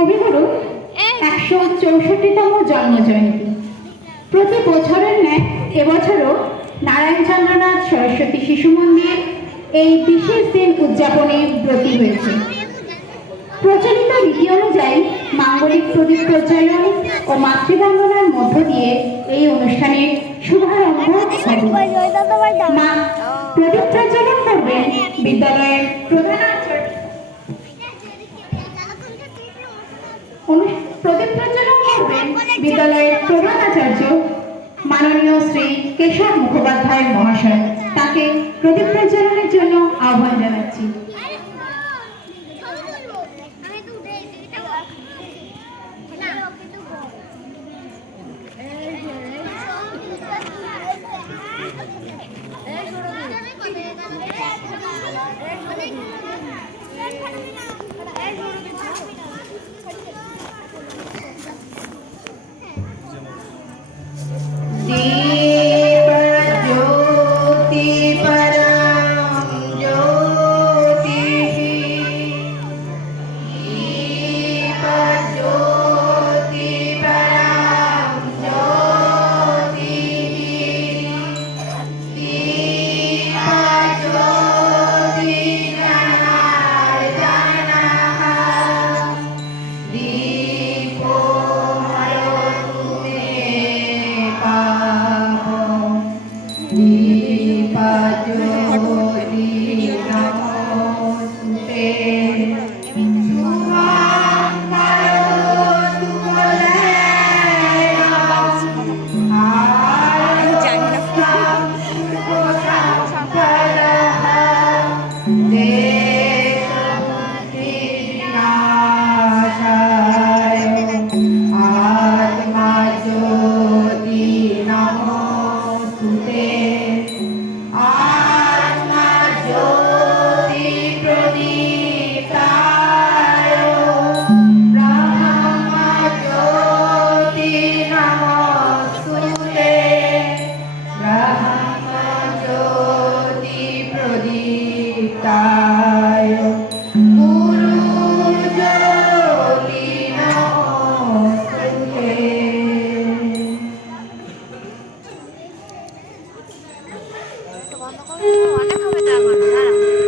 কবিগুরু ১৬৪তম জন্মজয়ন্তী। প্রতি বছরের ন্যায় এবছরও নারায়ণচন্দ্রনাথ সরস্বতী শিশু মন্দির এই বিশেষ দিন উদযাপনে ব্রতী হয়েছে। প্রচলিত রীতি অনুযায়ী মাঙ্গলিক প্রদীপ প্রজ্বলন ও মাতৃবন্দনার মধ্য দিয়ে এই অনুষ্ঠানের শুভারম্ভ হবে। প্রদীপ প্রজ্বলন করবেন বিদ্যালয়ের প্রধান আচার্য মাননীয় শ্রী কেশব মুখোপাধ্যায় মহাশয়। তাকে প্রদীপ প্রজ্বলনের জন্য আহ্বান জানাচ্ছি।